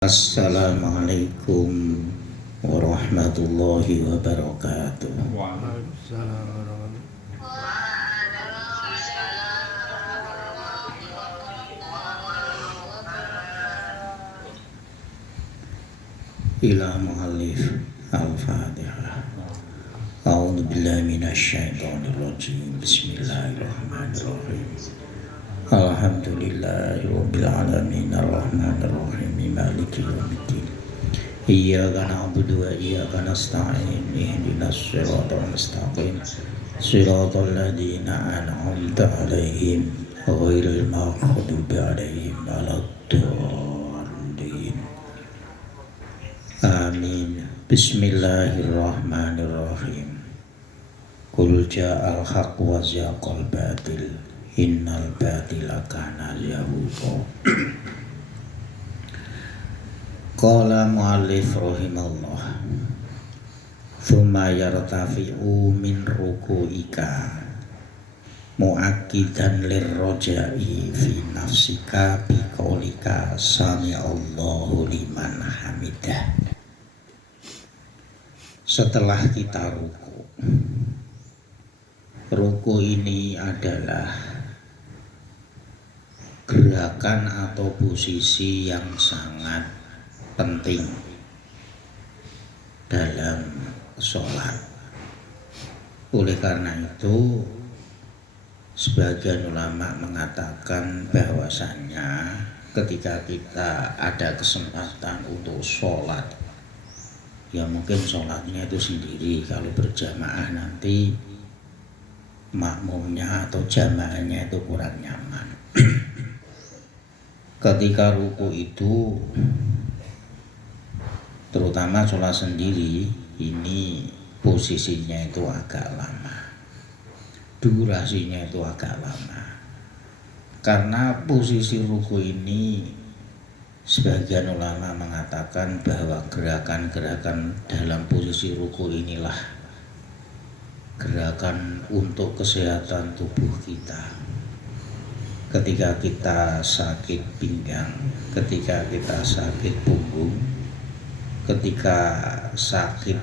Assalamualaikum warahmatullahi wabarakatuh. Waalaikumsalam. Ila mu'allif al-Fatihah. A'udzu billahi minasyaitonir rajim. Bismillahirrahmanirrahim. Alhamdulillahi rabbil alamin arrahmanir rahim maliki yaumiddin. Iyyaka na'budu wa iyyaka nasta'in ihdinas siratal mustaqim siratal ladzina an'amta 'alaihim ghairil maghdubi 'alaihim waladdallin. Amin. Bismillahirrahmanirrahim. Qul ja'al haqq wa zaqal batil innal batila kana zahuqa. Qala mu'allif rahimallah. Thumma yartafi'u min ruku'ika mu'akkidan lirroja'i fi nafsika biqaulika sami'allahu liman hamidah. Setelah kita ruku ini adalah gerakan atau posisi yang sangat penting dalam sholat. Oleh karena itu sebagian ulama mengatakan bahwasannya ketika kita ada kesempatan untuk sholat, ya mungkin sholatnya itu sendiri, kalau berjamaah nanti makmumnya atau jamaahnya itu kurang nyaman. Ketika ruku itu, terutama sholat sendiri, ini posisinya itu agak lama, durasinya itu agak lama. Karena posisi ruku ini sebagian ulama mengatakan bahwa gerakan-gerakan dalam posisi ruku inilah gerakan untuk kesehatan tubuh kita. Ketika kita sakit pinggang, ketika kita sakit punggung, ketika sakit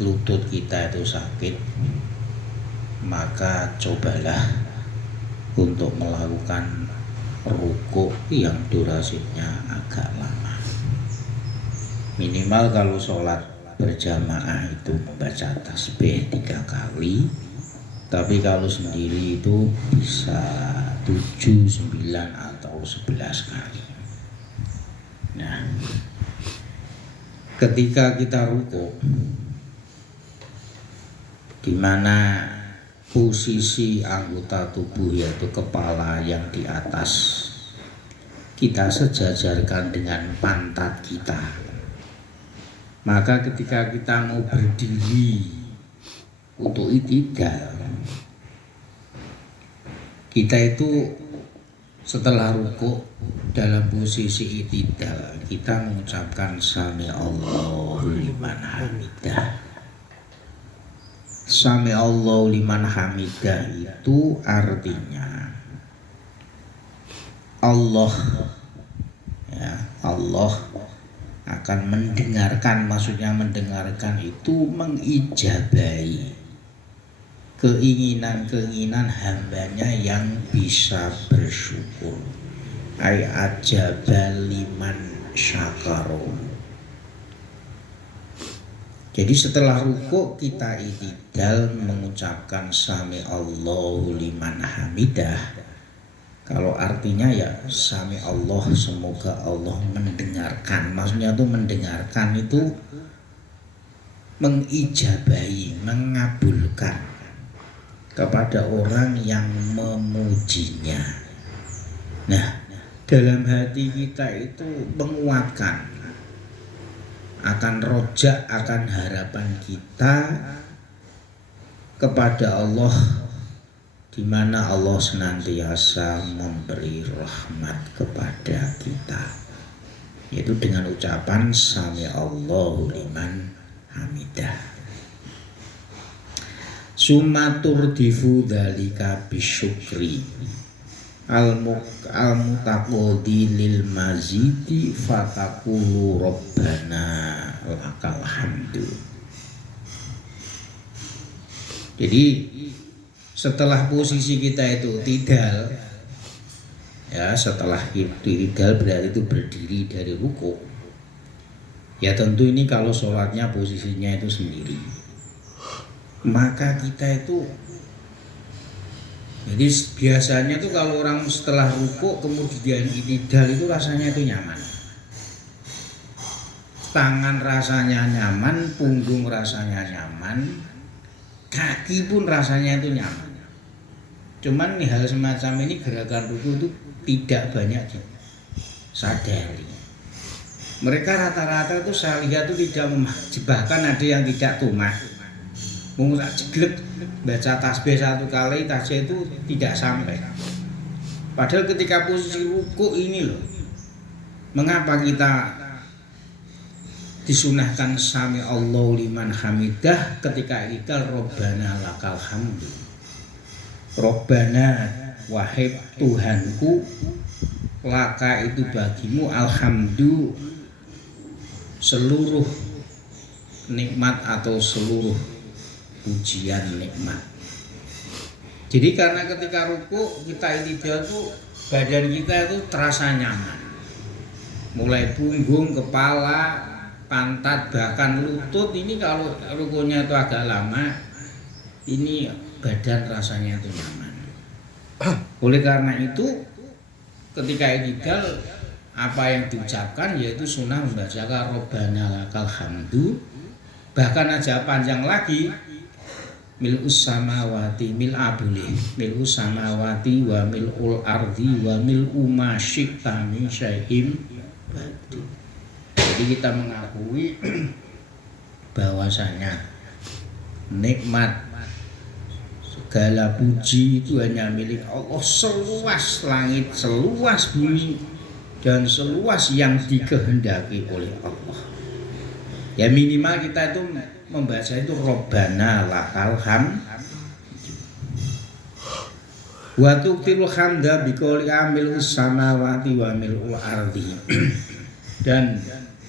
lutut kita itu sakit, maka cobalah untuk melakukan ruku yang durasinya agak lama. Minimal kalau sholat berjamaah itu membaca tasbih 3 kali, tapi kalau sendiri itu bisa 7, 9 atau 11 kali. Nah, ketika kita ruku, di mana posisi anggota tubuh yaitu kepala yang di atas kita sejajarkan dengan pantat kita, maka ketika kita mau berdiri untuk i'tidal, kita itu setelah ruku dalam posisi i'tidal kita mengucapkan sami'allahu liman hamidah. Sami'allahu liman hamidah itu artinya Allah akan mendengarkan, maksudnya mendengarkan itu mengijabahi keinginan-keinginan hambanya yang bisa bersyukur. Ai ajaba liman syakaro. Jadi setelah ruku kita i'tidal mengucapkan sami Allahu liman hamidah. Kalau artinya ya sami Allah, semoga Allah mendengarkan. Maksudnya itu mendengarkan itu mengijabahi, mengabulkan kepada orang yang memujinya. Nah, dalam hati kita itu menguatkan akan rojak, akan harapan kita kepada Allah, di mana Allah senantiasa memberi rahmat kepada kita, yaitu dengan ucapan sami Allahu liman hamidah. Sumatur difu dzalika bisyukri. al-mutaqodi lil mazidi fatakulu rabbana lakal hamdu. Jadi setelah posisi kita itu tidal, ya setelah itu tidal berarti itu berdiri dari ruku. Ya tentu ini kalau sholatnya posisinya itu sendiri, maka kita itu, jadi biasanya tuh kalau orang setelah ruku kemudian tidal itu rasanya itu nyaman. Tangan rasanya nyaman, punggung rasanya nyaman, kaki pun rasanya itu nyaman. Cuman nih hal semacam ini gerakan ruku itu tidak banyak sadari. Mereka rata-rata itu saya lihat itu tidak bahkan ada yang tidak tumak. Mengusah jeglek baca tasbih satu kali tasbih itu tidak sampai. Padahal ketika posisi ruku ini loh, mengapa kita disunahkan sami Allahu liman hamidah ketika idal robbana lakal hamdu. Robbana, wahai Tuhanku, laka itu bagimu alhamdu, seluruh nikmat atau seluruh pujian nikmat. Jadi karena ketika ruku kita idal tuh badan kita itu terasa nyaman, mulai punggung, kepala, pantat, bahkan lutut. Ini kalau rukunya itu agak lama, ini badan rasanya itu nyaman. Oleh karena itu ketika i'tidal apa yang diucapkan yaitu sunnah membaca Rabbana lakal hamdu. Bahkan aja panjang lagi, mil'us samawati mil'abulih, mil'us samawati wa mil'ul ardi wa mil'u ma syi'ta min syai'im ba'du. Jadi kita mengakui bahwasanya nikmat segala puji itu hanya milik Allah, seluas langit, seluas bumi, dan seluas yang dikehendaki oleh Allah. Ya minimal kita itu membaca itu Rabbana lakal hamd wa tuqtirul hamda biqouli amilus samawati wa mil'ul ardi. Dan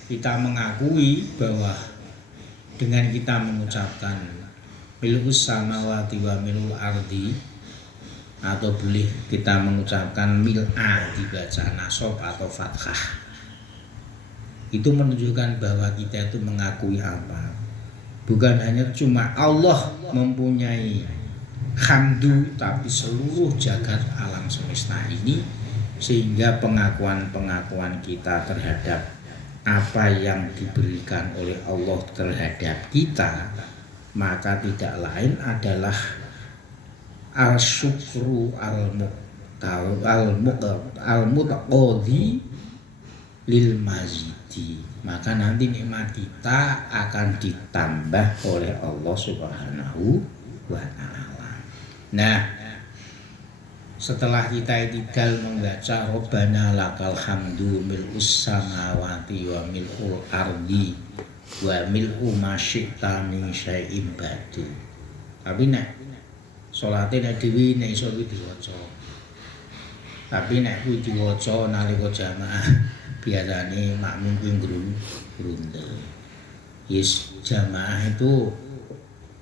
kita mengakui bahwa dengan kita mengucapkan mil'us samawati wa mil'ul ardi, atau boleh kita mengucapkan mil'a dibaca nasab atau fathah, itu menunjukkan bahwa kita itu mengakui apa? Bukan hanya cuma Allah mempunyai hamdu, tapi seluruh jagat alam semesta ini, sehingga pengakuan-pengakuan kita terhadap apa yang diberikan oleh Allah terhadap kita, maka tidak lain adalah al-syukru al-mutaqadi lil mazidi. Maka nanti nikmat kita akan ditambah oleh Allah Subhanahu wa ta'ala. Nah, setelah kita i'tidal membaca Rabbana lakal hamdu mil'us samawati wa mil'ul ardi wa mil'u ma syi'ta min syai'in ba'du. Tapi nek salate nek dhewe nek iso kuwi diwaca. Tapi nek kuwi diwaca nalika jamaah biasane makmum kuwi grundel. Yes, jamaah itu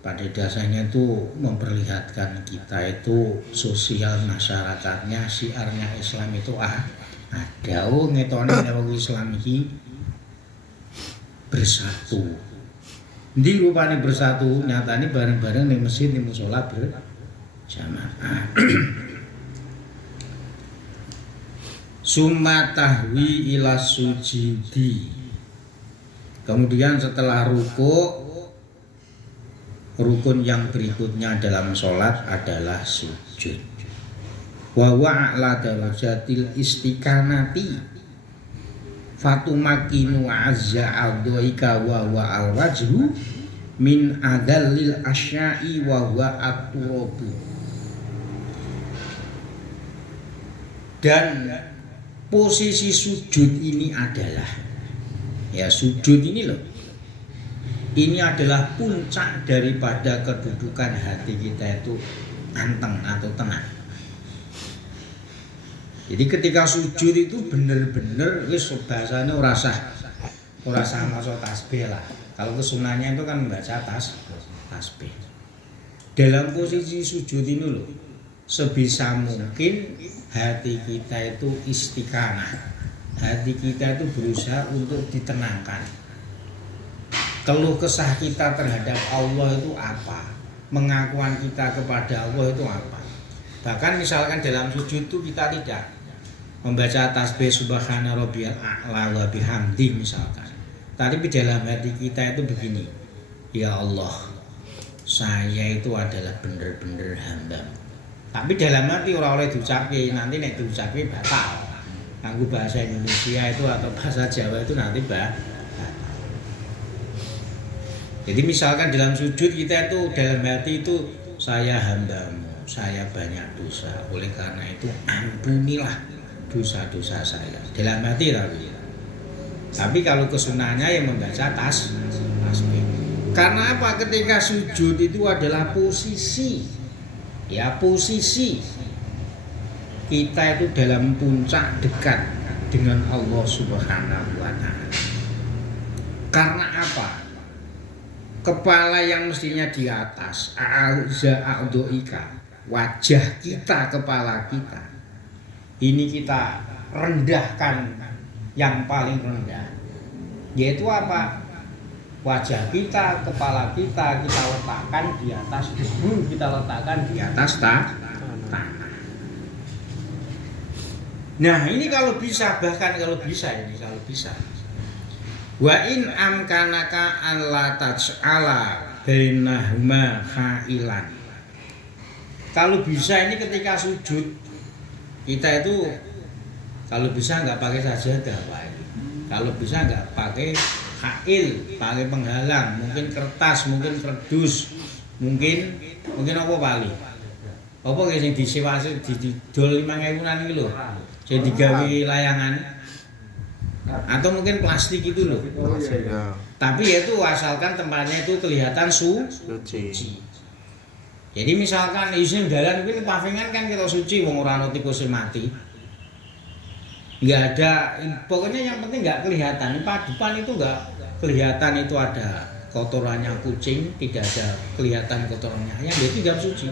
pada dasarnya itu memperlihatkan kita itu sosial masyarakatnya, syiarnya Islam itu ada. Oh ngetone nek Islam iki bersatu. Ndi rupane bersatu, nyatane bareng-bareng ning masjid ning musala berjamaah. Summa tahwi ila sujudi. Kemudian setelah rukun yang berikutnya dalam sholat adalah sujud. Wa wa'ala darajatil istiqanati fatumakinu azza adhoika wa al wajhu min adallil asya'i wa huwa at-turabu. Dan posisi sujud ini adalah, ya sujud ini loh, ini adalah puncak daripada kedudukan hati kita itu anteng atau tenang. Jadi ketika sujud itu bener-bener wis bahasane ora sah maca tasbih lah. Kalau kesunahnya itu kan membaca tasbih. Dalam posisi sujud ini loh, sebisa mungkin hati kita itu istiqamah. Hati kita itu berusaha untuk ditenangkan. Keluh kesah kita terhadap Allah itu apa? Pengakuan kita kepada Allah itu apa? Bahkan misalkan dalam sujud itu kita tidak membaca tasbih subhana rabbiyal a'la wa bihamdi misalkan. Tapi di dalam hati kita itu begini, ya Allah, saya itu adalah bener-bener hamba. Tapi dalam hati orang oleh diucapke, nanti nek diucapke batal. Kanggo bahasa Indonesia itu atau bahasa Jawa itu nanti batal. Jadi misalkan dalam sujud kita itu dalam hati itu saya hambamu, saya banyak dosa. Oleh karena itu ampunilah dosa-dosa saya. Dalam hati tapi kalau kesunahnya yang membaca tasbih. Karena apa? Ketika sujud itu adalah posisi. Ya, posisi kita itu dalam puncak dekat dengan Allah Subhanahu wa taala. Karena apa? Kepala yang mestinya di atas, wajah kita, kepala kita. Ini kita rendahkan yang paling rendah, yaitu apa? Wajah kita, kepala kita letakkan di atas bumi, kita letakkan di atas tanah. Nah ini kalau bisa, bahkan kalau bisa. Wa in amkanaka an la taj'ala bainahuma khailan. Kalau bisa ini ketika sujud kita itu kalau bisa nggak pakai sajadah Pak. Kalau bisa nggak pakai hail, pakai penghalang, mungkin kertas, mungkin kerdus, mungkin apa paling? Apa sing disewasi didol 5.000-an iki lho. Sing digawe layangan. Atau mungkin plastik itu loh. Tapi ya itu asalkan tempatnya itu kelihatan suci. Jadi misalkan isin dalan kuwi pavingan kan kita suci wong ora ono tikus mati. Enggak ada, pokoknya yang penting enggak kelihatan. Padupan itu enggak kelihatan itu ada kotorannya kucing, tidak ada kelihatan kotorannya ayam, itu enggak suci.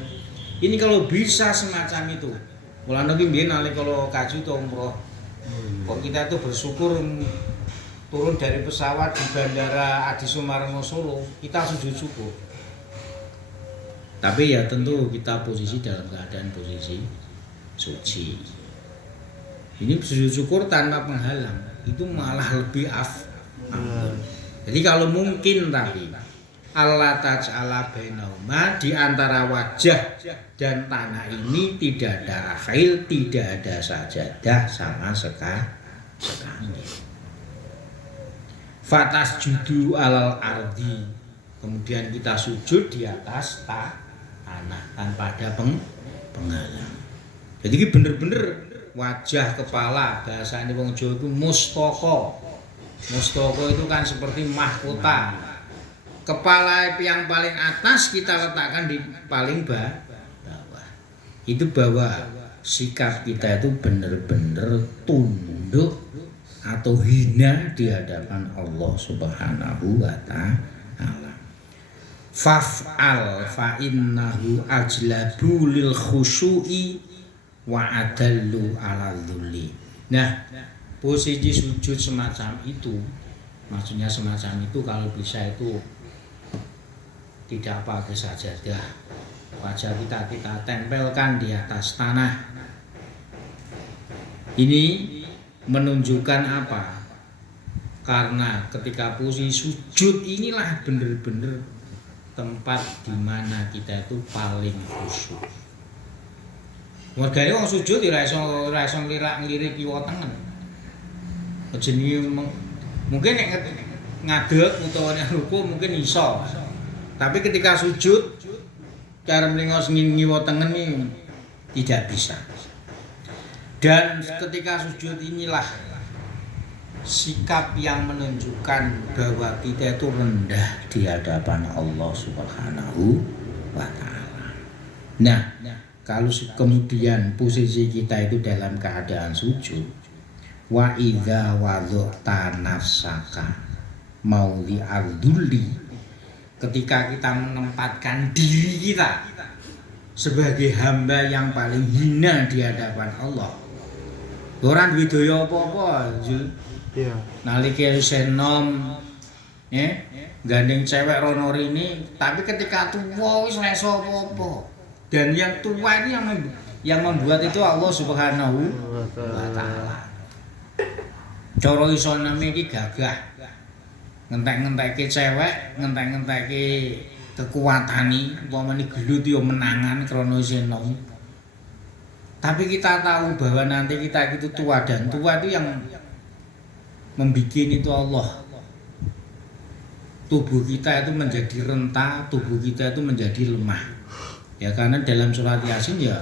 Ini kalau bisa semacam itu. Mulane iki mbiyen nalika kalau kaji to umroh. Kok kita itu bersyukur turun dari pesawat di Bandara Adi Sumarmo Solo, kita sujud syukur. Tapi ya tentu kita posisi dalam keadaan posisi suci. Ini sujud syukur tanpa penghalang itu malah lebih afdal. Jadi kalau mungkin tapi Allah taj'ala bainahuma, di antara wajah dan tanah ini tidak ada akhil, tidak ada sajadah sama sekali. Fatas judu alal ardi, kemudian kita sujud di atas tanah tanpa ada penghalang. Jadi ini bener-bener wajah, kepala, bahasanya wong Jawa itu mustaka. Mustaka itu kan seperti mahkota. Kepala yang paling atas kita letakkan di paling bawah. Itu bahwa sikap kita itu benar-benar tunduk atau hina di hadapan Allah Subhanahu wa taala. Faf'al fa innahu ajlabu lil khusyu'i wa adallu ala dzulli. Nah, posisi sujud semacam itu, maksudnya semacam itu kalau bisa itu tidak pakai sajadah. Wajah kita tempelkan di atas tanah. Ini menunjukkan apa? Karena ketika posisi sujud inilah benar-benar tempat di mana kita itu paling khusyuk. Wargane wong sujud ora iso nglirik kiwa tengen. Jenenge mungkin nek ngadeg utawa nek ruku mungkin iso. Tapi ketika sujud cara mlingos ngiwa tengen ini tidak bisa. Dan ketika sujud inilah sikap yang menunjukkan bahwa kita itu rendah di hadapan Allah Subhanahu wa taala. Nah, Kalau kemudian posisi kita itu dalam keadaan sujud, wa idza wadhta nafsaka maudhi ardulli, ketika kita menempatkan diri kita sebagai hamba yang paling hina di hadapan Allah. Ora duwe daya apa-apa, Iya. nalika isih enom, gandeng cewek rono rene, tapi ketika tua wis ora iso apa-apa. Dan yang tua ini yang membuat itu Allah Subhanahu wa taala. Cara iso neme iki gagah. Ngentek-ngentekke cewek, ngentek-ngentekke kekuatane, umpamane gelut yo menangan krana isih enom. Tapi kita tahu bahwa nanti kita itu tua, dan tua itu yang membikin itu Allah. Tubuh kita itu menjadi renta, tubuh kita itu menjadi lemah. Ya karena dalam surat Yasin ya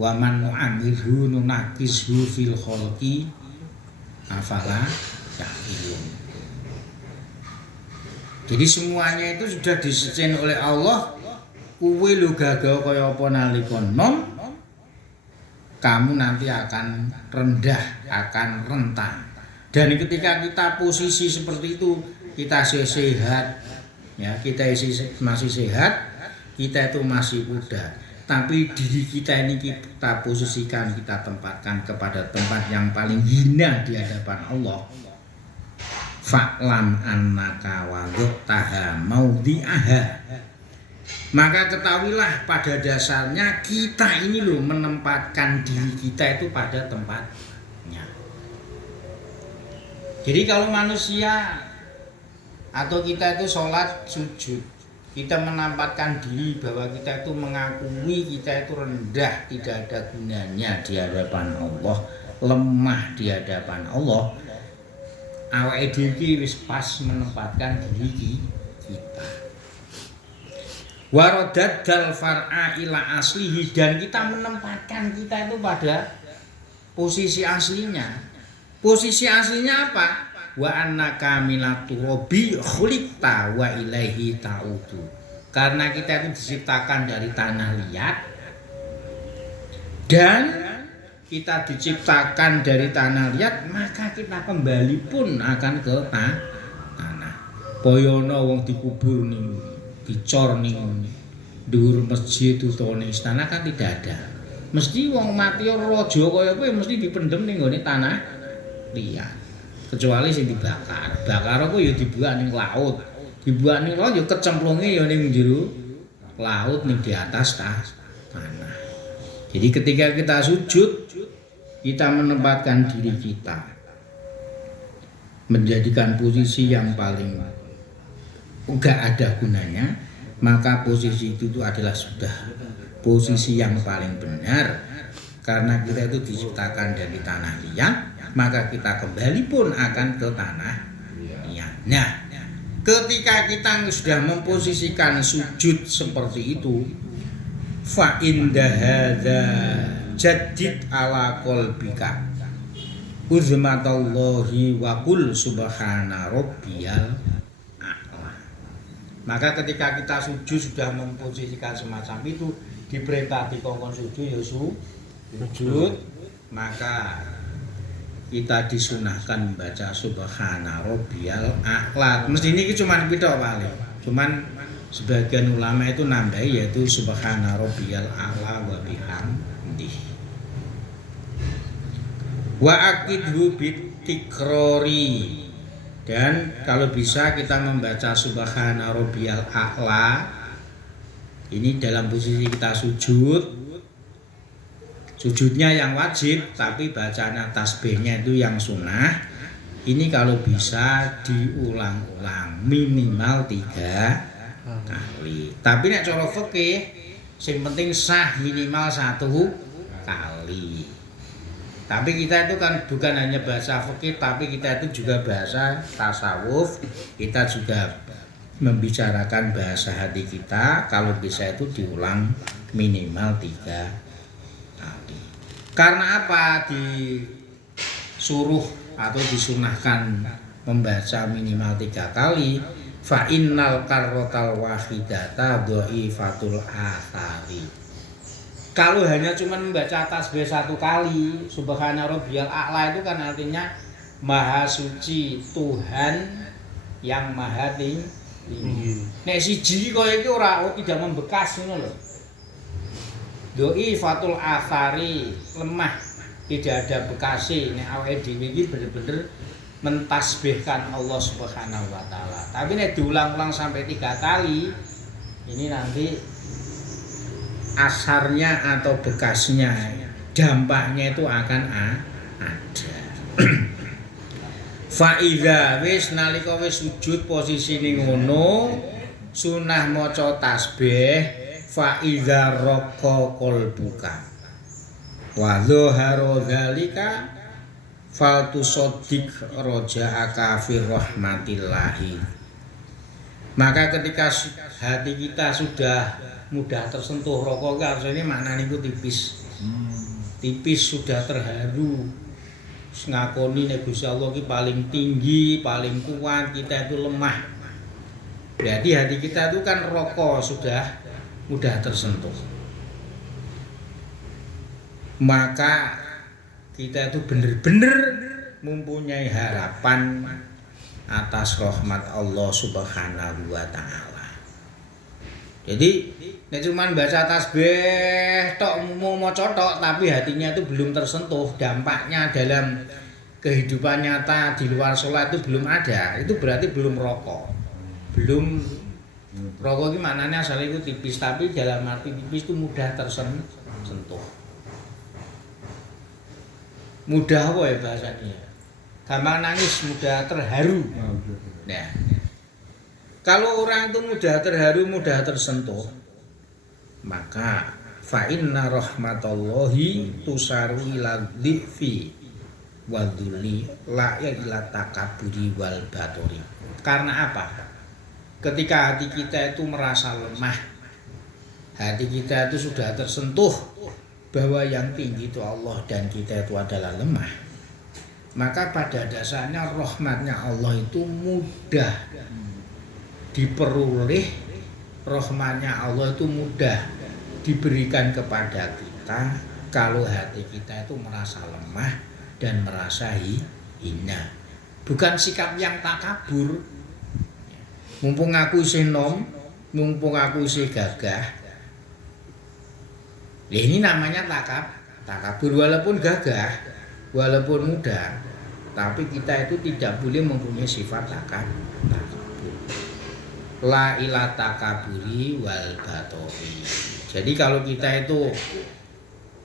wa man nu'amirhu nunaqishu fil khalqi afala ya'qilun. Jadi semuanya itu sudah disejen oleh Allah. Kuwi lho gagah kaya apa nalika nom, kamu nanti akan rendah, akan rentang. Dan ketika kita posisi seperti itu, kita sehat, ya kita masih sehat, kita itu masih muda. Tapi diri kita ini kita posisikan, kita tempatkan kepada tempat yang paling hina di hadapan Allah. Fa'lam annaka wadhtaha maudhi'aha. Maka ketahuilah pada dasarnya kita ini loh menempatkan diri kita itu pada tempatnya. Jadi kalau manusia atau kita itu sholat sujud, kita menempatkan diri bahwa kita itu mengakui kita itu rendah, tidak ada gunanya di hadapan Allah, lemah di hadapan Allah. Awake dhewe wis pas menempatkan diri kita. Waradadal far'a ila aslihi, dan kita menempatkan kita itu pada posisi aslinya. Posisi aslinya apa? Wa annaka minatu rabbi khuliqta wa ilaihi ta'udu. Karena kita itu diciptakan dari tanah liat, dan kita diciptakan dari tanah liat, maka kita kembali pun akan ke tanah. Boyono wong dikubur ning dicor ning dhuwur masjid utawa ning istana kan tidak ada. Mesti wong mati raja kaya kowe mesti dipendhem ning gone tanah liat. Kecuali sing dibakar. Bakar apa ya dibuak ning laut. Dibuak ning laut ya kecemplunge ya ning jero laut ning di atas tanah. Jadi ketika kita sujud, kita menempatkan diri kita menjadikan posisi yang paling enggak ada gunanya, maka posisi itu adalah sudah posisi yang paling benar. Karena kita itu diciptakan dari tanah liat, maka kita kembali pun akan ke tanah liat. Nah, ketika kita sudah memposisikan sujud seperti itu, fa inda hadza jaddid ala qalbika uzmatallahi wa qul subhana rabbiyal a'la. Maka ketika kita sujud sudah memposisikan semacam itu, diperintah dikongkon sujud ya sujud, maka kita disunahkan membaca subhana rabbiyal a'la. Mesti ini cuma pithok paling. Cuman sebagian ulama itu nambahi yaitu subhana rabbiyal a'la wa bihamdihi. Wa aqidhu bitikrori. Dan kalau bisa kita membaca subhana rabbiyal a'la ini dalam posisi kita sujud. Sujudnya yang wajib, tapi bacaan tasbihnya itu yang sunnah. Ini kalau bisa diulang-ulang minimal 3 kali. Tapi nek cara fikih sing penting sah minimal 1 kali. Tapi kita itu kan bukan hanya bahasa fikih, tapi kita itu juga bahasa tasawuf. Kita juga membicarakan bahasa hati kita. Kalau bisa itu diulang minimal 3 kali. Karena apa disuruh atau disunahkan membaca minimal 3 kali? Fa innal karrotal wahidata dhaifatul athari. Kalau hanya cuma membaca tasbih satu kali, Subhana Rabbiyal A'la itu kan artinya Maha Suci Tuhan yang Maha Tinggi. Nek siji kaya iki ora tidak membekas ngono lho. Doi fatul athari lemah, tidak ada bekasi. Nek awake dhewe iki bener-bener mentasbihkan Allah Subhanahu wa taala. Tapi nek diulang-ulang sampai 3 kali, ini nanti asarnya atau bekasnya, dampaknya itu akan ada. Faiza wis nalika wis sujud posisine ngono, sunah maca tasbih. Faiza raqqa qalbuka wa dhahara dzalika faltusaddiq raja'aka fi rahmatillahi. Maka ketika hati kita sudah mudah tersentuh roko ini maknanya itu tipis sudah terharu ngakoni nek Gusti Allah ki paling tinggi, paling kuat, kita itu lemah. Berarti hati kita itu kan roko sudah mudah tersentuh. Maka kita itu benar-benar mempunyai harapan atas rahmat Allah Subhanahu wa taala. Jadi nek cuman baca tasbih tok mau maca tok tapi hatinya itu belum tersentuh, dampaknya dalam kehidupan nyata di luar sholat itu belum ada, itu berarti belum rokok. Belum rokok iki maknanya asalnya itu tipis, tapi dalam arti tipis itu mudah tersentuh. Mudah apa ya bahasanya? Gampang nangis, mudah terharu. Nah, kalau orang itu mudah terharu, mudah tersentuh, maka fa inna rahmatallahi tusaru ila dhifi wa dhulli la ila takaburi wal baturi. Karena apa? Ketika hati kita itu merasa lemah, hati kita itu sudah tersentuh bahwa yang tinggi itu Allah dan kita itu adalah lemah, maka pada dasarnya rahmatnya Allah itu mudah diperoleh, rahmatnya Allah itu mudah diberikan kepada kita kalau hati kita itu merasa lemah dan merasa hina. Bukan sikap yang takabur, mumpung aku isih nom, mumpung aku isih gagah. Ini namanya takabur walaupun gagah, walaupun muda, tapi kita itu tidak boleh mempunyai sifat takabur. La ila takaburi wal batori. Jadi kalau kita itu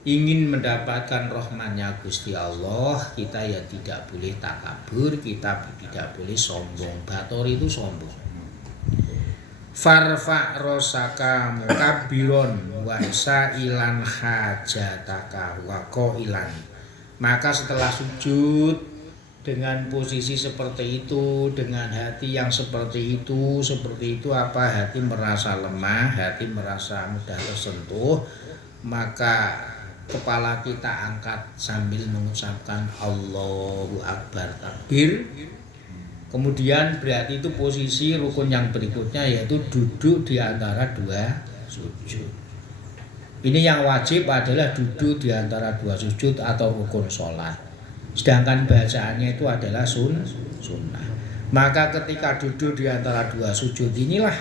ingin mendapatkan rahmatnya Gusti Allah, kita ya tidak boleh takabur, kita tidak boleh sombong. Batori itu sombong. Farfa rosaka mukabbiron wa sa'ilan hajataka wa qailan. Maka setelah sujud dengan posisi seperti itu, dengan hati yang seperti itu apa? Hati merasa lemah, hati merasa mudah tersentuh, maka kepala kita angkat sambil mengucapkan Allahu Akbar takbir. Kemudian berarti itu posisi rukun yang berikutnya yaitu duduk di antara dua sujud. Ini yang wajib adalah duduk di antara dua sujud atau rukun sholat. Sedangkan bacaannya itu adalah sunnah. Maka ketika duduk di antara dua sujud inilah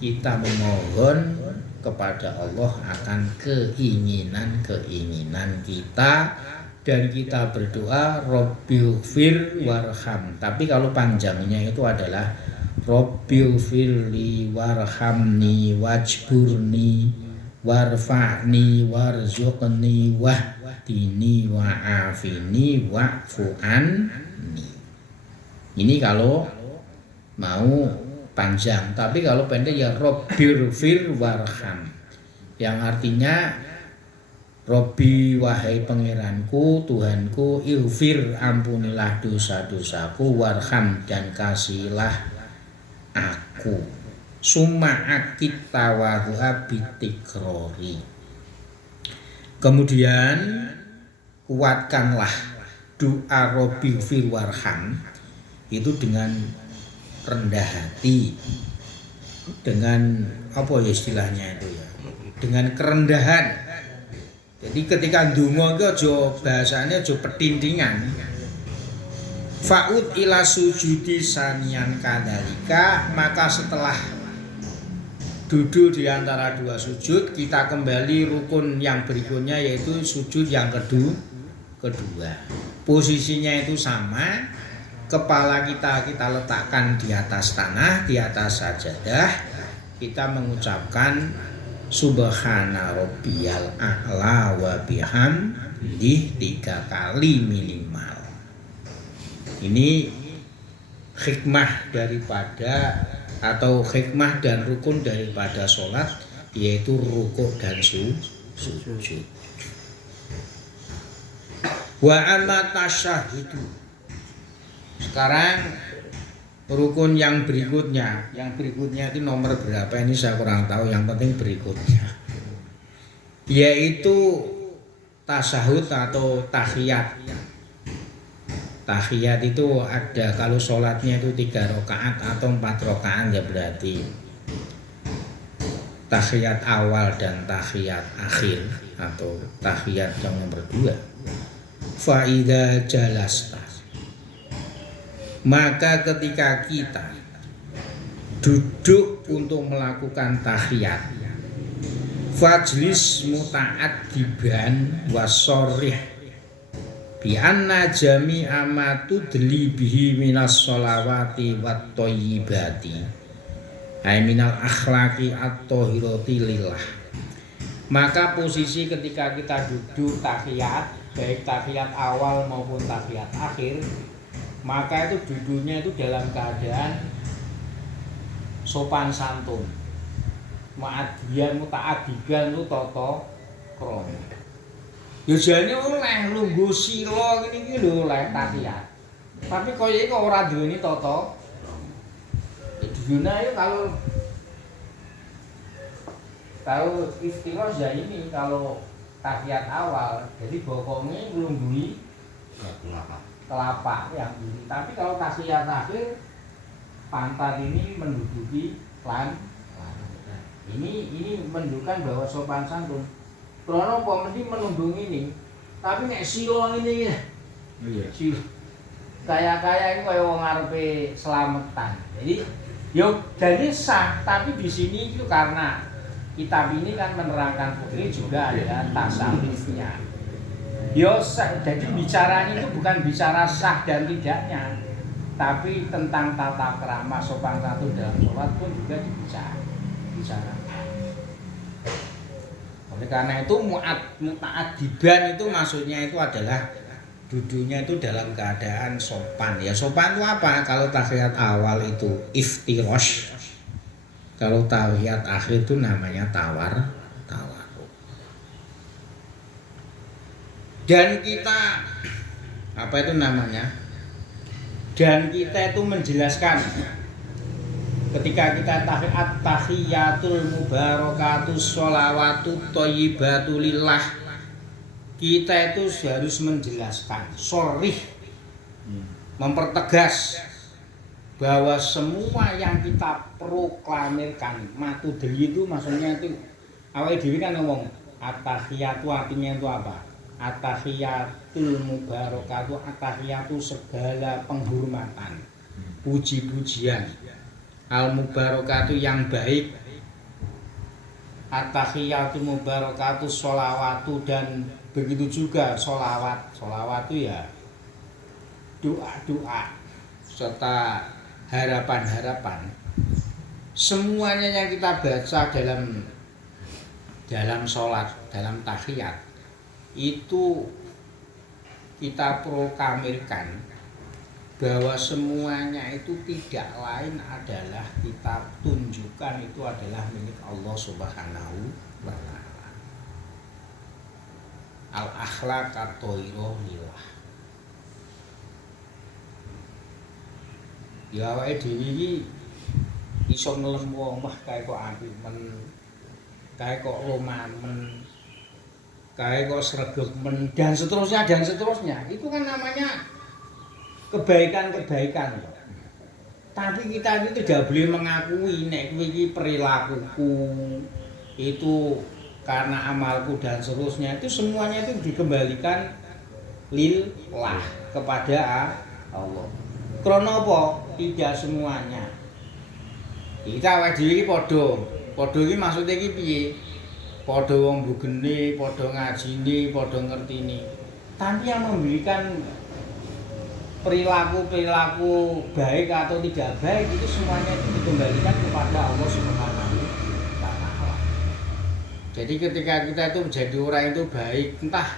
kita memohon kepada Allah akan keinginan-keinginan kita. Dan kita berdoa Rabbighfir warham. Tapi kalau panjangnya itu adalah Rabbighfirli warhamni wajburni warfa'ni warzuqni wahdini wa'afini wa'fu'anni. Ini kalau mau panjang. Tapi kalau pendek ya Rabbighfir warham, yang artinya Robbi wahai pangeranku, Tuhanku, ighfir ampunilah dosa-dosaku, warham dan kasihilah aku. Summa akit tawadhu'a bitikrori. Kemudian kuatkanlah doa Robbi ighfir warham itu dengan rendah hati, dengan apa ya istilahnya itu ya, dengan kerendahan. Jadi ketika ndonga iki aja bahasane aja petindingan. Fa'ud ila sujudi sanian kadalika, maka setelah duduk di antara dua sujud, kita kembali rukun yang berikutnya yaitu sujud yang kedua. Posisinya itu sama, kepala kita letakkan di atas tanah, di atas sajadah, kita mengucapkan Subhana Rabbiyal A'la wa bihamdih 3 kali minimal. Ini hikmah daripada atau hikmah dan rukun daripada sholat, yaitu rukuk dan sujud. Wa amma tasyahhudu. Sekarang rukun yang berikutnya itu nomor berapa ini saya kurang tahu, yang penting berikutnya, yaitu tasyahud atau tahiyat. Tahiyat itu ada, kalau sholatnya itu 3 rakaat atau 4 rakaat ya berarti tahiyat awal dan tahiyat akhir atau tahiyat yang nomor 2. Fa idza jalasta, maka ketika kita duduk untuk melakukan tahiyat, fajlis muta'addiban wasorih bi anna jami'a ma tudli bihi minas sholawati wat thayyibati ay minal akhlaqi at-thahirati lillah. Maka posisi ketika kita duduk tahiyat, baik tahiyat awal maupun tahiyat akhir, maka itu duduknya itu dalam keadaan sopan santun, muta'adiban itu toto krama. Ya jane oleh lungguh sila ngene iki lho oleh tahiyat. Tapi kaya iki ora duweni tata. Duduknya itu kalau istilah ya ini kalau tahiyat awal, jadi bokongnya nglungguhi telapak yang ini. Tapi kalau tahiyat akhir, pantat ini menduduki lan. Ini menunjukkan bahwa sopan santun. Karena apa mesti menundung ini, tapi nek sila ini ya. Iya. Kaya-kaya ini kaya wong ngarepe slametan. Jadi yo jadi sah, tapi di sini itu karena kitab ini kan menerangkan fikih juga ada tasawufnya. Yo jadi bicaranya itu bukan bicara sah dan tidaknya, tapi tentang tata krama sopan santun dalam sholat pun juga bicara. Oleh karena itu muta'adiban itu maksudnya itu adalah duduknya itu dalam keadaan sopan. Ya sopan itu apa? Kalau tahiyat awal itu iftirash, kalau tahiyat akhir itu namanya tawarruk. Dan kita apa itu namanya? Dan kita itu menjelaskan ketika kita tahiyatul mubarakatus sholawatu thayyibatu lillah, kita itu harus menjelaskan sharih, mempertegas bahwa semua yang kita proklamirkan matudli itu maksudnya itu awake dhewe kan ngomong at-tahiyatu artinya itu apa? At-tahiyatul mubarakatu, at-tahiyatu segala penghormatan, puji-pujian, al-mubarakatu yang baik, at-tahiyatul mubarakatu sholawatu, dan begitu juga sholawat. Sholawat itu ya doa-doa serta harapan-harapan. Semuanya yang kita baca dalam sholat, dalam tahiyat itu kita proklamirkan bahwa semuanya itu tidak lain adalah kita tunjukkan itu adalah milik Allah Subhanahu wa ta'ala. Al-akhlaq at-thahirah lillah. Ya awake dhewe iki iso ngelem wong wah kae kok apik men, kae kok roman, kae kok sregep men, dan seterusnya. Itu kan namanya kebaikan-kebaikan. Tapi kita ini tidak boleh mengakui nek kuwi iki perilakuku itu karena amalku dan seterusnya, itu semuanya itu dikembalikan lillah, kepada Allah. Krana apa? Tidak semuanya. Kita awake dhewe iki padha iki maksude iki piye? Padha wong bugene, padha ngajine, padha ngertine. Tapi yang memberikan perilaku baik atau tidak baik itu semuanya itu dikembalikan kepada Allah Subhanahu wa taala. Jadi ketika kita itu menjadi orang itu baik, entah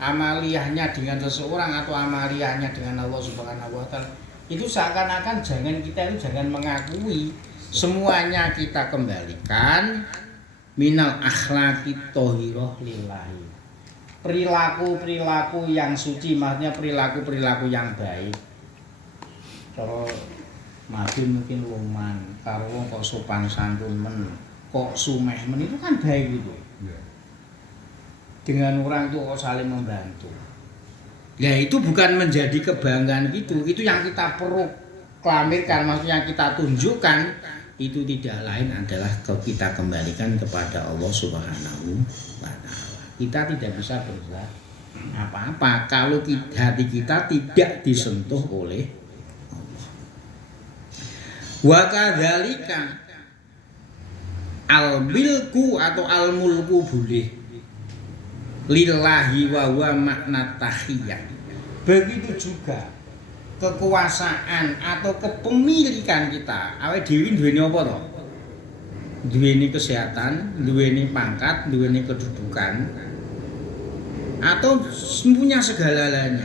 amaliyahnya dengan seseorang atau amaliyahnya dengan Allah Subhanahu wa taala, itu seakan-akan kita jangan mengakui, semuanya kita kembalikan minal akhlaqit thahirah lillahi. Perilaku-perilaku yang suci, maksudnya perilaku-perilaku yang baik. Cara madun mungkin luman, karo wong kok sopan santun men, kok sumeh men, itu kan baik gitu. Dengan orang itu kok saling membantu. Ya itu bukan menjadi kebanggaan gitu, itu yang kita proklamirkan, maksudnya kita tunjukkan, itu tidak lain adalah kita kembalikan kepada Allah Subhanahu wa taala. Kita tidak bisa berbuat apa-apa kalau hati kita tidak disentuh oleh Allah. Wa kadzalika al-milku atau al-mulku boleh lillahi wa huwa makna tahiyyah. Begitu juga kekuasaan atau kepemilikan kita. Awake dhewe duweni apa to? Duweni kesehatan, duweni pangkat, duweni kedudukan, atau punya segala-galanya.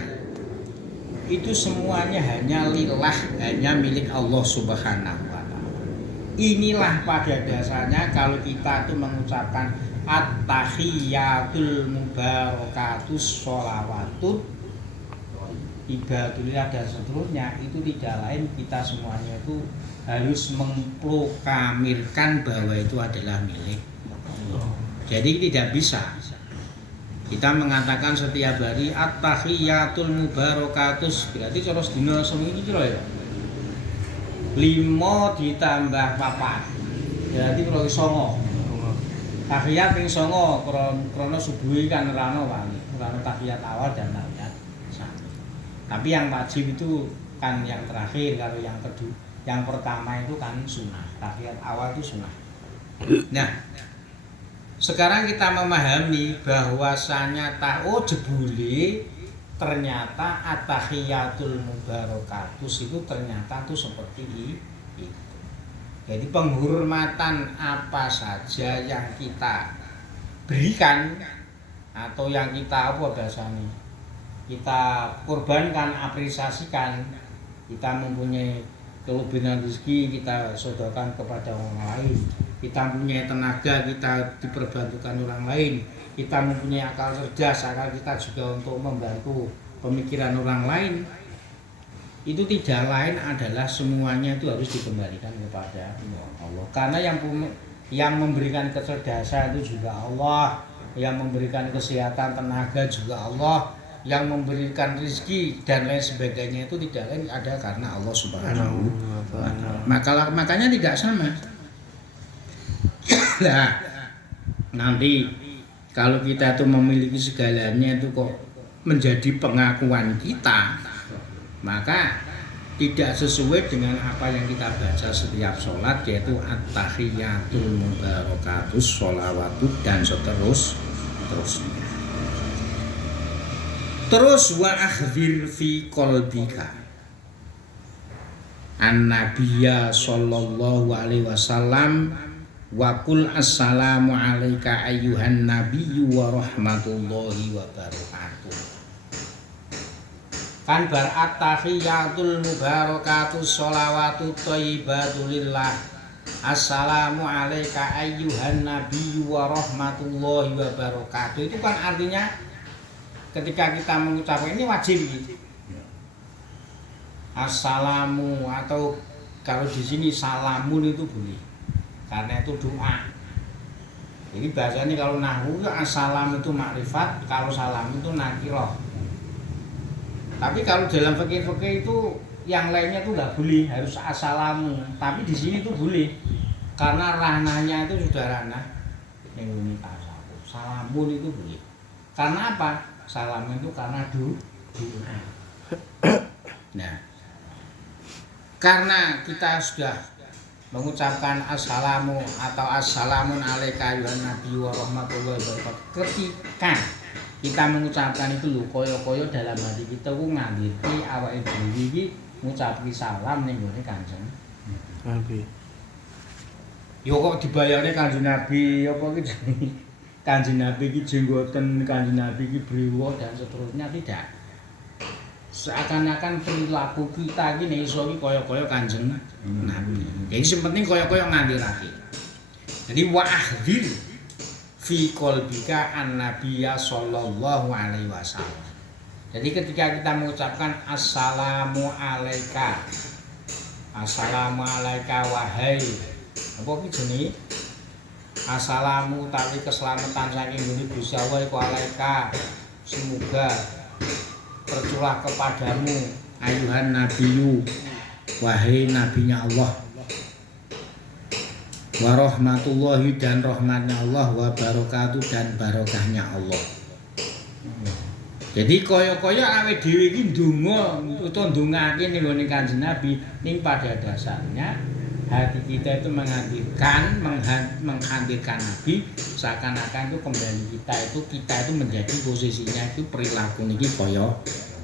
Itu semuanya hanya lillah, hanya milik Allah Subhanahu wa taala. Inilah pada dasarnya kalau kita itu mengucapkan at-tahiyyatul mubarakatus sholawatut ibadulillah dan seterusnya, itu tidak lain kita semuanya itu harus memproklamirkan bahwa itu adalah milik Allah. Jadi tidak bisa kita mengatakan setiap hari at-tahiyyatul mubarakatus, berarti cara sedina seminggu iki ya 5 ditambah 4 berarti kira 9. Tahiyat ping 9 krana subuh kan rano wali, rano tahiyat awal dan tahiyat sami. Tapi yang wajib itu kan yang terakhir, kalau yang kedua, yang pertama itu kan sunnah. Tahiyat awal itu sunnah. Nah, sekarang kita memahami bahwasanya jebule ternyata at-tahiyyatul mubarakatus itu ternyata tuh seperti itu. Jadi penghormatan apa saja yang kita berikan atau yang kita bahasanya kita korbankan, apresiasikan, kita mempunyai kelebihan rezeki kita sedekahkan kepada orang lain, kita mempunyai tenaga kita diperbantukan orang lain, kita mempunyai akal cerdas, akal kita juga untuk membantu pemikiran orang lain, itu tidak lain adalah semuanya itu harus dikembalikan kepada Allah. Karena yang memberikan kecerdasan itu juga Allah, yang memberikan kesehatan, tenaga juga Allah, yang memberikan rezeki dan lain sebagainya itu tidak lain ada karena Allah Subhanahu wa taala. Makanya tidak sama. Nah, nanti kalau kita tuh memiliki segalanya itu kok menjadi pengakuan kita, maka tidak sesuai dengan apa yang kita baca setiap sholat, yaitu at-tahiyyatul mubarakatus sholawatut dan seterusnya. Terus wa akhdir fi qalbika an-nabiyya sallallahu alaihi wasallam wa qul assalamu alayka ayyuhan nabiyyu wa rahmatullahi wa barakatuh. Kan bar at-tahiyyatul mubarakatus sholawatut thayyibatu lillah assalamu alayka ayyuhan nabiyyu wa rahmatullahi wa barakatuh, itu kan artinya ketika kita mengucapkan ini wajib gitu. Assalamu atau kalau di sini salamun itu boleh, karena itu doa. Jadi bahasanya kalau nahwu assalam itu makrifat, kalau salam itu nakirah. Tapi kalau dalam fikih itu yang lainnya itu nggak boleh, harus assalamu. Tapi di sini itu boleh, karena ranahnya itu sudah ranah yang ini tasawuf. Salamun itu begitu. Karena apa? Salam itu karena doa. Nah, karena kita sudah mengucapkan assalamu atau assalamun alaika ayuhan nabi wa rahmatullahi wabarakatuh, ketika kita mengucapkan itu lho kaya-kaya dalam hati kita ku ngandhiti awake dhewe iki ngucapke salam ning gone Kanjeng Nabi. Yo kok dibayarne Kanjeng Nabi apa iki Kanjeng Nabi iki jenggoten, Kanjeng Nabi iki briwa dan seterusnya, tidak. Seakan-akan perilaku kita iki nek iso iki kaya-kaya Kanjeng Nabi. Jadi sing penting kaya-kaya ngandilake. Jadi wa'ahdir fi qalbika an-nabiyya sallallahu alaihi wasallam. Jadi ketika kita mengucapkan assalamu alaika. Assalamu alaika wahai. Apa iki jenenge? Assalamu tawi keselamatan saking Gusti Allah iku alaika. Semoga tercurah kepadamu ayuhan nabiyyu wahai nabinya Allah wa rahmatullahi dan rahmatnya Allah wa barakatuh dan barokahnya Allah. Jadi kaya-kaya awake dhewe iki ndonga utawa ndongake ning gone Kanjeng Nabi, ning pada dasarnya hati kita itu menghadirkan Nabi, seakan-akan itu kembali kita itu menjadi posisinya itu perilaku niki kaya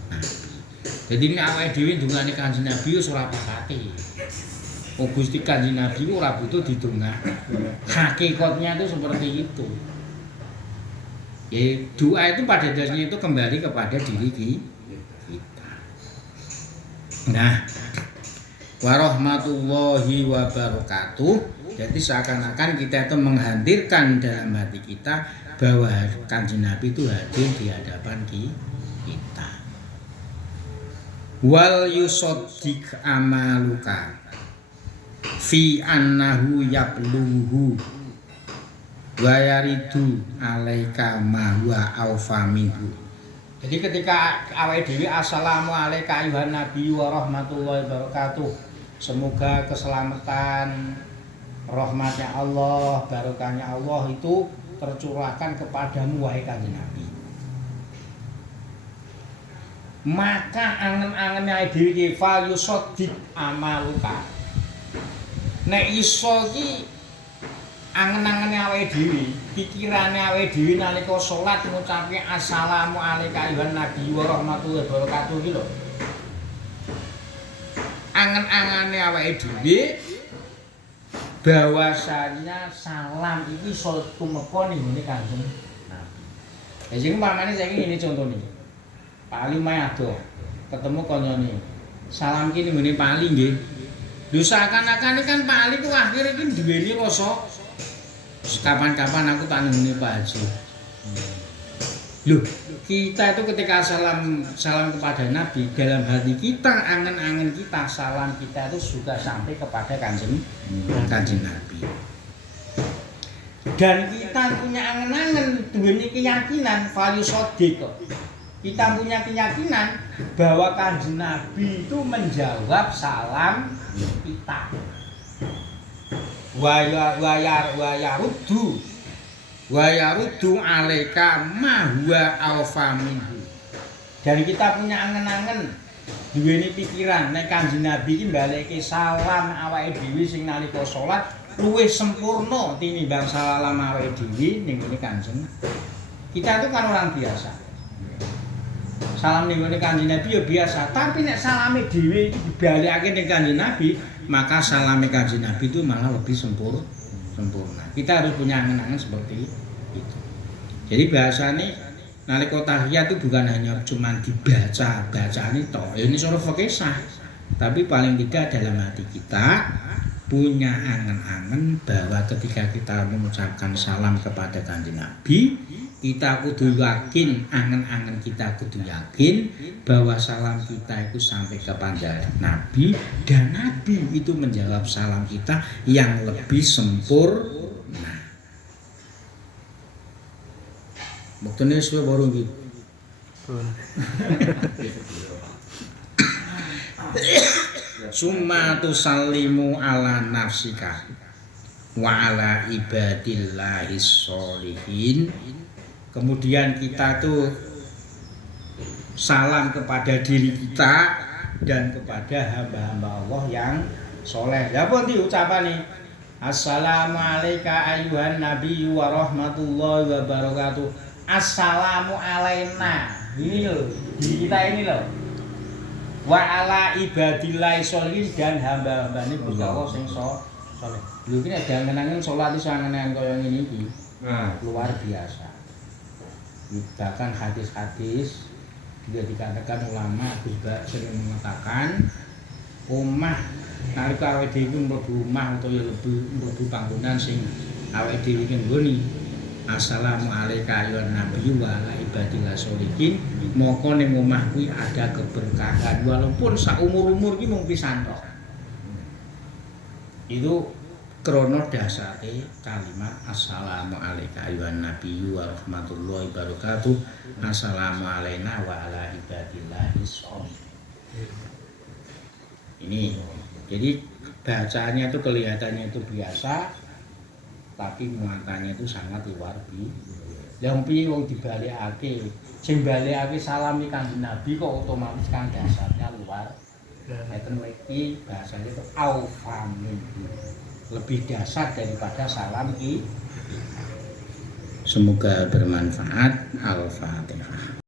Nabi. Jadi ini awake dhewe ndongane Kanjeng Nabi wis ora pakate. Oh Gusti Kanjeng Nabi ora butuh didongake. Hakikatnya itu seperti itu. Ya, doa itu pada dasarnya itu kembali kepada diri kita. Nah, warahmatullahi wabarakatuh. Jadi seakan-akan kita itu menghadirkan dalam hati kita bahwa Kanjeng Nabi itu hadir di hadapan kita. Wal yusaddiq amaluka fi annahu yabluhu wa yaridu alaika ma huwa awfa minhu. Jadi ketika awake dhewe assalamu alaika ayuhan nabi wa rahmatullahi wabarakatuh, semoga keselamatan rahmatnya Allah, barokahnya Allah itu tercurahkan kepadamu wahai Kanjeng Nabi. Maka angen-angene awake dhewe iki fal yusaddiq amaluka. Nek iso iki angen-angene awake dhewe, pikirane awake dhewe nalika salat ngucapke assalamu alaika ayuhan nabi wa rahmatullahi wabarakatuh iki lho. Angen-angene awake dhewe bahwasanya salam iki iso tumeka ning ngene Kanjeng Nabi. Ya sing umpamane saiki ngene contone. Pak Ali mayado ketemu konyone. Salam ki ning ngene Pak Ali nggih. Lho seakan-akan kan Pak Ali ku akhire iki duweni rasa kapan-kapan aku tak nengoni Pak Haji. Loh, kita itu ketika salam kepada Nabi, dalam hati kita, angen-angen kita, salam kita itu sudah sampai kepada Kanjeng Nabi. Dan kita punya angen-angen, duweni keyakinan, falyusaddiq. Kita punya keyakinan bahwa Kanjeng Nabi itu menjawab salam kita. Wa yaruddu alaika ma huwa awfa minhu. Dan kita punya angen-angen duweni pikiran nek Kanjeng Nabi iki mbalike salam awake dhewe sing nalika salat luwih sempurna tinimbang salam awake dhewe ning ngene Kanjeng. Kita itu kan orang biasa. Salam ning ngene Kanjeng Nabi ya biasa, tapi nek salame dhewe iki dibalikake ning Kanjeng Nabi, maka salame Kanjeng Nabi itu malah lebih sempurna. Kita harus punya angen-angen seperti itu. Jadi bahasane nalika tahiyat itu bukan hanya cuman dibaca bacaan itu. Ya ini sura fikih sah. Tapi paling tidak dalam hati kita punya angen-angen bahwa ketika kita mengucapkan salam kepada Kanjeng Nabi, kita kudu yakin, angen-angen kita kudu yakin bahwa salam kita itu sampai kepada Nabi dan Nabi itu menjawab salam kita yang lebih sempurna. Buktine suwe baru gitu. Summa tusallimu ala nafsika wa ala ibadillahis sholihin. Kemudian kita tuh salam kepada diri kita dan kepada hamba-hamba Allah yang soleh. Ya apa diucapane? Assalamu alayka ayyuhan nabiyyu wa rahmatullahi wa barakatuh. Assalamu alaina. Ini loh, diri kita ini loh. Wa ala ibadillahi sholihin dan hamba-hambane Gusti Allah sing soleh. Lho iki nek jangan-jangan salat iso angen-angen kaya ngene iki. Luar biasa. Bahkan hadis-hadis juga dikatakan ulama juga sering mengatakan omah nalika awake dhewe mlebu omah utawa mlebu panggonan sing awake dhewe iki nggoni assalamu alayka ayyuhan nabiyyu wa ala ibadillah sholihin, moko ning omah kuwi ada keberkahan walaupun saumur-umur ki mung pisan tok. Itu krono dasare kalimat assalamu alayka ayyuhan nabiyyu wa rahmatullahi wa barakatuh, assalamu alayna wa ala ibadillahis sholihin. Ini jadi bacanya itu kelihatannya itu biasa, tapi muatannya itu sangat luar biasa. Yang piye wong dibalikake, sing balikake salami Kanjeng Nabi kok otomatis kan dasarnya luar. Ngeten iki bahasanya itu aufamin. Lebih dasar daripada salam ki. Semoga bermanfaat. Al-Fatihah.